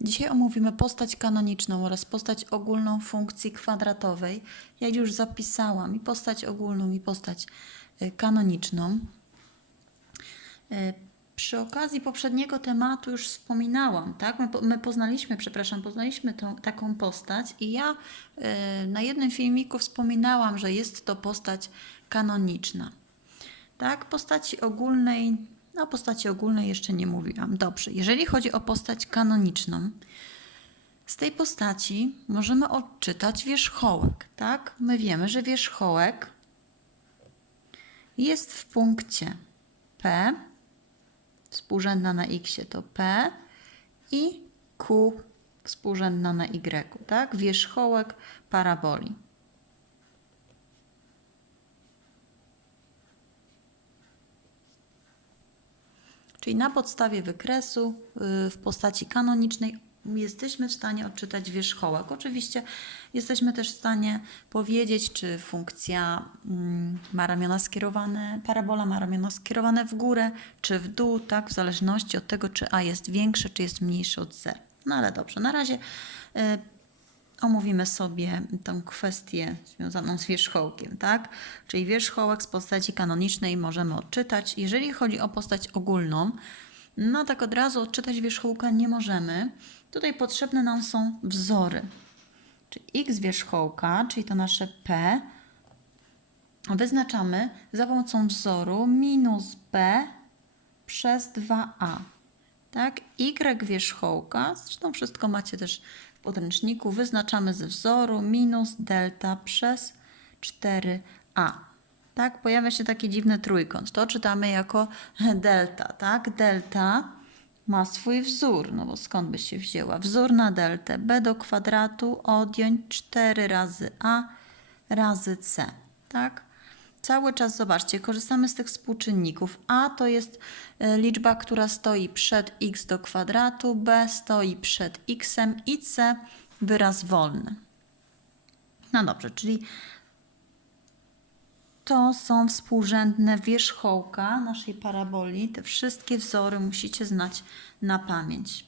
Dzisiaj omówimy postać kanoniczną oraz postać ogólną funkcji kwadratowej. Ja już zapisałam i postać ogólną, i postać y, kanoniczną. Y, Przy okazji poprzedniego tematu już wspominałam, tak? My, my poznaliśmy, przepraszam, poznaliśmy tą, taką postać i ja y, na jednym filmiku wspominałam, że jest to postać kanoniczna. Tak, postaci ogólnej, no o postaci ogólnej jeszcze nie mówiłam. Dobrze, jeżeli chodzi o postać kanoniczną, z tej postaci możemy odczytać wierzchołek, tak? My wiemy, że wierzchołek jest w punkcie P, współrzędna na x to P i Q współrzędna na y, tak? Wierzchołek paraboli. Czyli na podstawie wykresu y, w postaci kanonicznej jesteśmy w stanie odczytać wierzchołek. Oczywiście jesteśmy też w stanie powiedzieć, czy funkcja mm, ma ramiona skierowane, parabola ma ramiona skierowane w górę, czy w dół, tak, w zależności od tego, czy A jest większe, czy jest mniejsze od zera. No ale dobrze, na razie y, omówimy sobie tą kwestię związaną z wierzchołkiem, tak? Czyli wierzchołek z postaci kanonicznej możemy odczytać. Jeżeli chodzi o postać ogólną, no tak od razu odczytać wierzchołka nie możemy. Tutaj potrzebne nam są wzory. Czyli x wierzchołka, czyli to nasze p, wyznaczamy za pomocą wzoru minus b przez 2a. Tak? Y wierzchołka, zresztą wszystko macie też w podręczniku, wyznaczamy ze wzoru minus delta przez 4a. Tak? Pojawia się taki dziwny trójkąt. To czytamy jako delta. Tak? Delta ma swój wzór, no bo skąd by się wzięła? Wzór na deltę b do kwadratu odjąć 4 razy a razy c. Tak? Cały czas zobaczcie, korzystamy z tych współczynników. A to jest e, liczba, która stoi przed x do kwadratu, b stoi przed x i c wyraz wolny. No dobrze, czyli to są współrzędne wierzchołka naszej paraboli. Te wszystkie wzory musicie znać na pamięć.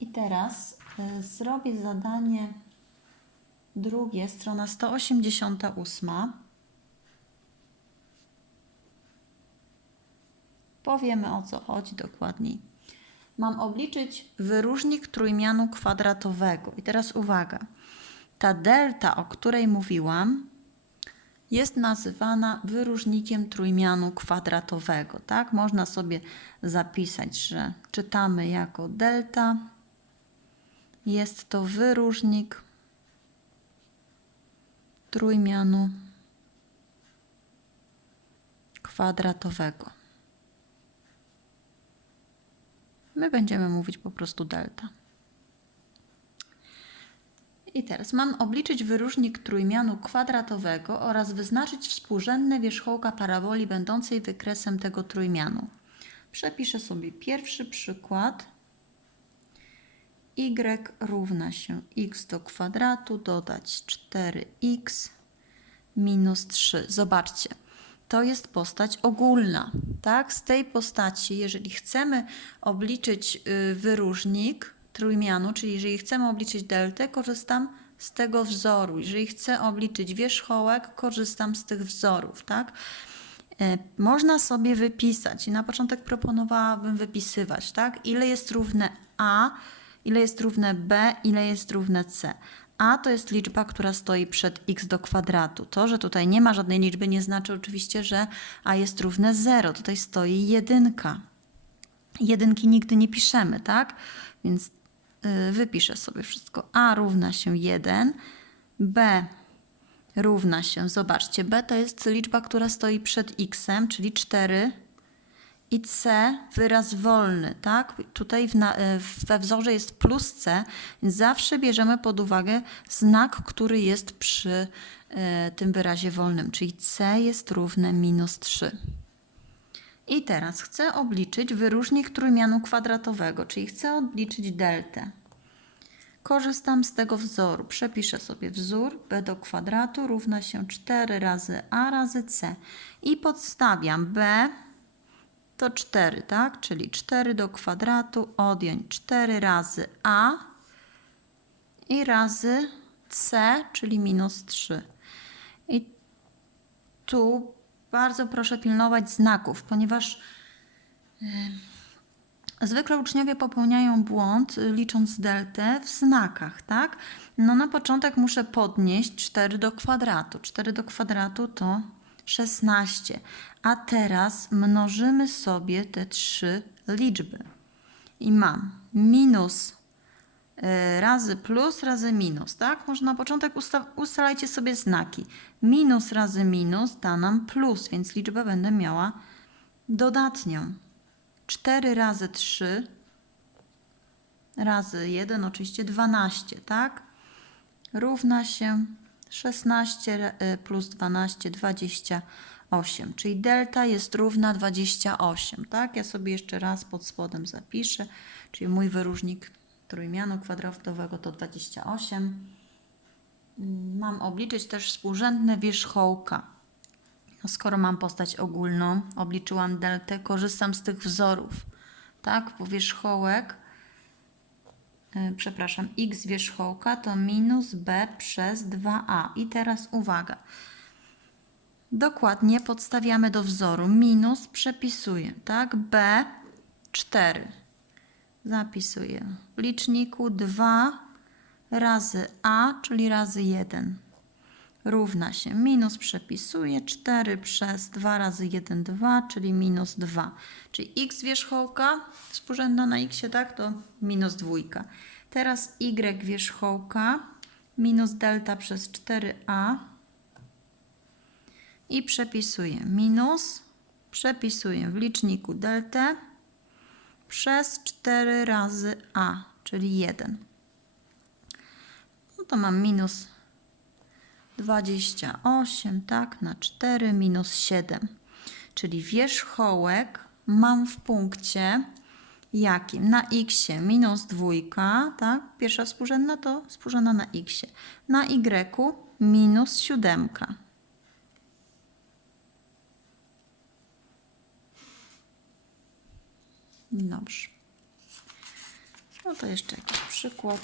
I teraz y, zrobię zadanie drugie, strona 188. Powiemy o co chodzi dokładniej. Mam obliczyć wyróżnik trójmianu kwadratowego. I teraz uwaga. Ta delta, o której mówiłam, jest nazywana wyróżnikiem trójmianu kwadratowego. Tak? Można sobie zapisać, że czytamy jako delta. Jest to wyróżnik trójmianu kwadratowego. My będziemy mówić po prostu delta. I teraz mam obliczyć wyróżnik trójmianu kwadratowego oraz wyznaczyć współrzędne wierzchołka paraboli będącej wykresem tego trójmianu. Przepiszę sobie pierwszy przykład. Y równa się x do kwadratu dodać 4x minus 3. Zobaczcie, to jest postać ogólna. Tak? Z tej postaci, jeżeli chcemy obliczyć y, wyróżnik trójmianu, czyli jeżeli chcemy obliczyć deltę, korzystam z tego wzoru. Jeżeli chcę obliczyć wierzchołek, korzystam z tych wzorów. Tak? E, Można sobie wypisać i na początek proponowałabym wypisywać, tak? Ile jest równe a, ile jest równe b, ile jest równe c. A to jest liczba, która stoi przed x do kwadratu. To, że tutaj nie ma żadnej liczby, nie znaczy oczywiście, że a jest równe 0. Tutaj stoi jedynka. Jedynki nigdy nie piszemy, tak? Więc y, wypiszę sobie wszystko. A równa się 1, b równa się, zobaczcie, b to jest liczba, która stoi przed x, czyli 4 i c wyraz wolny, tak? Tutaj w na, e, we wzorze jest plus c, więc zawsze bierzemy pod uwagę znak, który jest przy e, tym wyrazie wolnym, czyli c jest równe minus 3. I teraz chcę obliczyć wyróżnik trójmianu kwadratowego, czyli chcę obliczyć deltę. Korzystam z tego wzoru. Przepiszę sobie wzór b do kwadratu równa się 4 razy a razy c i podstawiam b to 4, tak? Czyli 4 do kwadratu odjąć 4 razy a i razy c, czyli minus 3. I tu bardzo proszę pilnować znaków, ponieważ e, zwykle uczniowie popełniają błąd y, licząc deltę w znakach, tak? No na początek muszę podnieść 4 do kwadratu. 4 do kwadratu to 16. A teraz mnożymy sobie te trzy liczby. I mam minus y, razy plus razy minus, tak? Może na początek usta- ustalajcie sobie znaki. Minus razy minus da nam plus, więc liczbę będę miała dodatnią. 4 razy 3 razy 1, oczywiście 12, tak? Równa się 16 y, plus 12, 28, czyli delta jest równa 28, tak? Ja sobie jeszcze raz pod spodem zapiszę, czyli mój wyróżnik trójmianu kwadratowego to 28. Mm, Mam obliczyć też współrzędne wierzchołka. No skoro mam postać ogólną, obliczyłam deltę, korzystam z tych wzorów, tak? Bo wierzchołek, e, przepraszam, x wierzchołka to minus b przez 2a. I teraz uwaga. Dokładnie podstawiamy do wzoru. Minus przepisuję, tak? b 4. Zapisuję w liczniku 2 razy a, czyli razy 1 równa się minus przepisuję 4 przez 2 razy 1, 2, czyli minus 2. Czyli x wierzchołka współrzędna na x, tak, to minus dwójka. Teraz y wierzchołka minus delta przez 4a i przepisuję minus, przepisuję w liczniku deltę przez 4 razy a, czyli 1. No to mam minus 28, tak, na 4 minus 7. Czyli wierzchołek mam w punkcie jakim? Na x minus dwójka, tak? Pierwsza współrzędna to współrzędna na x. Na y minus siódemka. Dobrze. No to jeszcze jakiś przykład.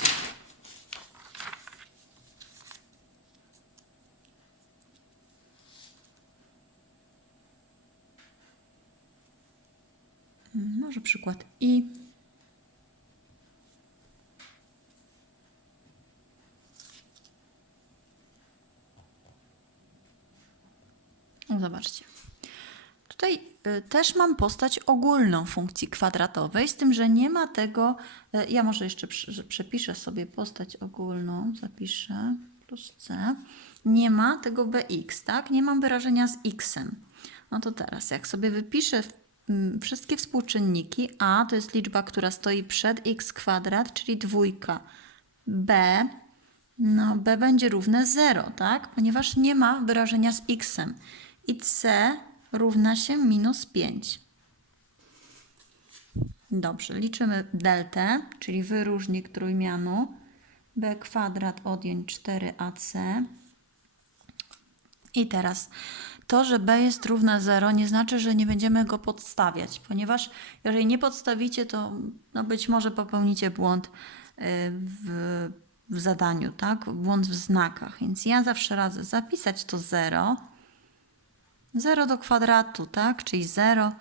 Może przykład i. Zobaczcie. Tutaj y, też mam postać ogólną funkcji kwadratowej, z tym, że nie ma tego. y, Ja może jeszcze przepiszę sobie postać ogólną, zapiszę plus c. Nie ma tego bx, tak? Nie mam wyrażenia z x-em. No to teraz, jak sobie wypiszę wszystkie współczynniki, a to jest liczba, która stoi przed x kwadrat, czyli dwójka. b, no b będzie równe 0, tak? Ponieważ nie ma wyrażenia z x-em. I c równa się minus 5. Dobrze, liczymy deltę, czyli wyróżnik trójmianu. b kwadrat odjąć 4ac. I teraz to, że b jest równa 0 nie znaczy, że nie będziemy go podstawiać, ponieważ jeżeli nie podstawicie, to no być może popełnicie błąd y, w, w zadaniu, tak? Błąd w znakach. Więc ja zawsze radzę zapisać to 0. 0 do kwadratu, tak? Czyli 0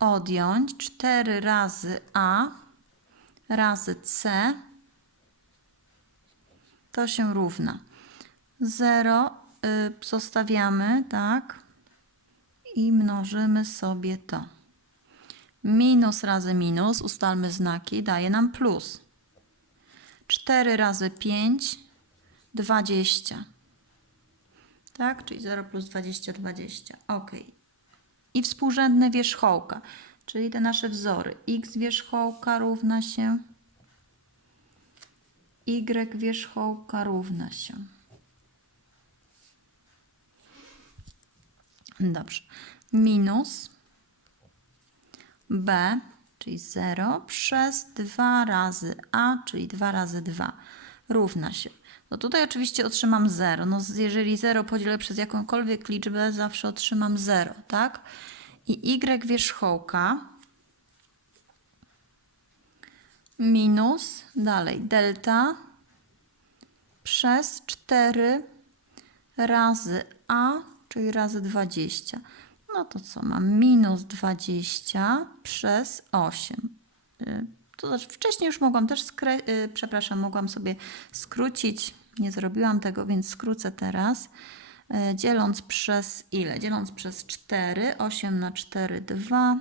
odjąć 4 razy a razy c to się równa. 0 y, zostawiamy, tak? I mnożymy sobie to. Minus razy minus, ustalmy znaki, daje nam plus. 4 razy 5, 20. Tak? Czyli 0 plus 20, 20. Ok. I współrzędne wierzchołka, czyli te nasze wzory. x wierzchołka równa się y wierzchołka równa się. Dobrze. Minus b, czyli 0, przez 2 razy a, czyli 2 razy 2, równa się. No tutaj oczywiście otrzymam 0. No jeżeli 0 podzielę przez jakąkolwiek liczbę, zawsze otrzymam 0, tak? I y wierzchołka minus, dalej, delta przez 4 razy a, czyli razy 20. No to co mam? Minus 20 przez 8. Y, To znaczy wcześniej już mogłam też, y, przepraszam, mogłam sobie skrócić. Nie zrobiłam tego, więc skrócę teraz. Y, Dzieląc przez ile? Dzieląc przez 4, 8 na 4, 2,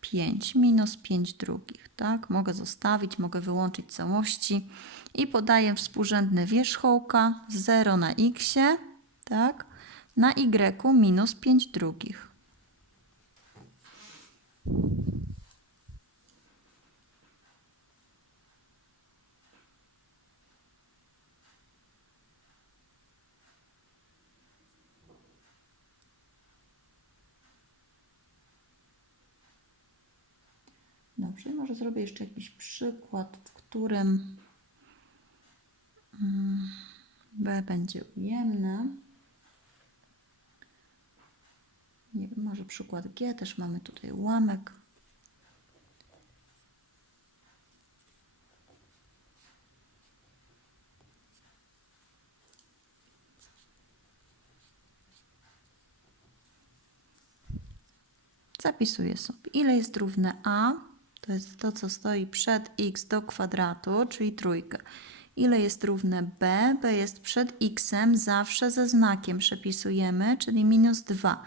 5 minus 5 drugich, tak? Mogę zostawić, mogę wyłączyć całości i podaję współrzędne wierzchołka 0 na x, tak? Na y minus 5 drugich. Dobrze, może zrobię jeszcze jakiś przykład, w którym mm, B będzie ujemne. Nie wiem, może przykład G, też mamy tutaj ułamek. Zapisuję sobie, ile jest równe a, to jest to, co stoi przed x do kwadratu, czyli trójkę. Ile jest równe b? b jest przed xem, zawsze ze znakiem przepisujemy, czyli minus 2.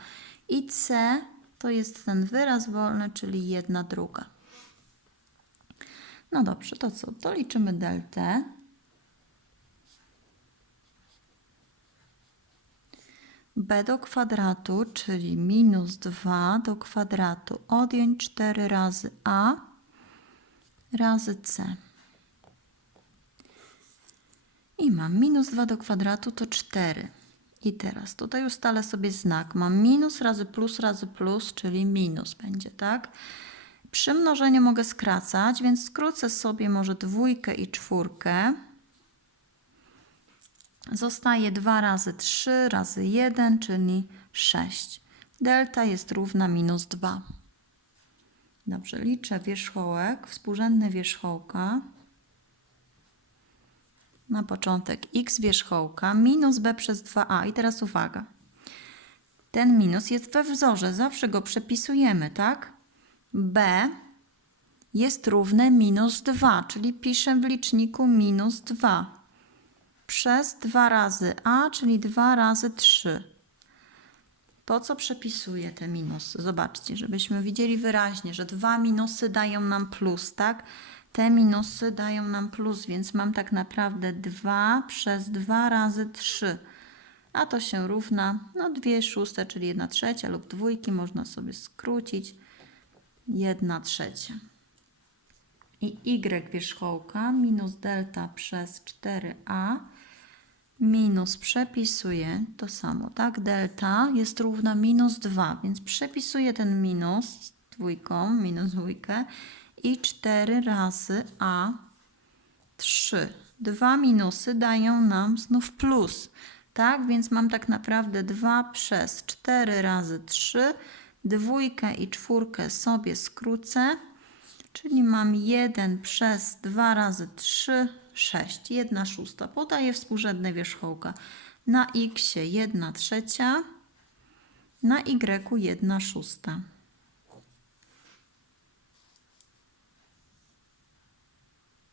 I c to jest ten wyraz wolny, czyli jedna druga. No dobrze, to co? To liczymy deltę. b do kwadratu, czyli minus 2 do kwadratu, odjąć 4 razy a razy c. I mam minus 2 do kwadratu to 4. I teraz tutaj ustalę sobie znak. Mam minus razy plus razy plus, czyli minus będzie, tak? Przy mnożeniu mogę skracać, więc skrócę sobie może dwójkę i czwórkę. Zostaje 2 razy 3 razy 1, czyli 6. Delta jest równa minus 2. Dobrze, liczę wierzchołek, współrzędne wierzchołka. Na początek x wierzchołka minus b przez 2a. I teraz uwaga. Ten minus jest we wzorze, zawsze go przepisujemy, tak? b jest równe minus 2, czyli piszę w liczniku minus 2 przez 2 razy a, czyli 2 razy 3. Po co przepisuję te minusy? Zobaczcie, żebyśmy widzieli wyraźnie, że dwa minusy dają nam plus, tak? Te minusy dają nam plus, więc mam tak naprawdę 2 przez 2 razy 3. A to się równa, no 2 szóste, czyli 1 trzecia lub dwójki, można sobie skrócić. 1 trzecia. I y wierzchołka minus delta przez 4a minus przepisuję to samo, tak? Delta jest równa minus 2, więc przepisuję ten minus dwójką, minus dwójkę i 4 razy a 3. Dwa minusy dają nam znów plus, tak? Więc mam tak naprawdę 2 przez 4 razy 3, dwójkę i czwórkę sobie skrócę, czyli mam 1 przez 2 razy 3, 6, 1 szósta. Podaję współrzędne wierzchołka. Na x 1 trzecia, na y 1 szósta.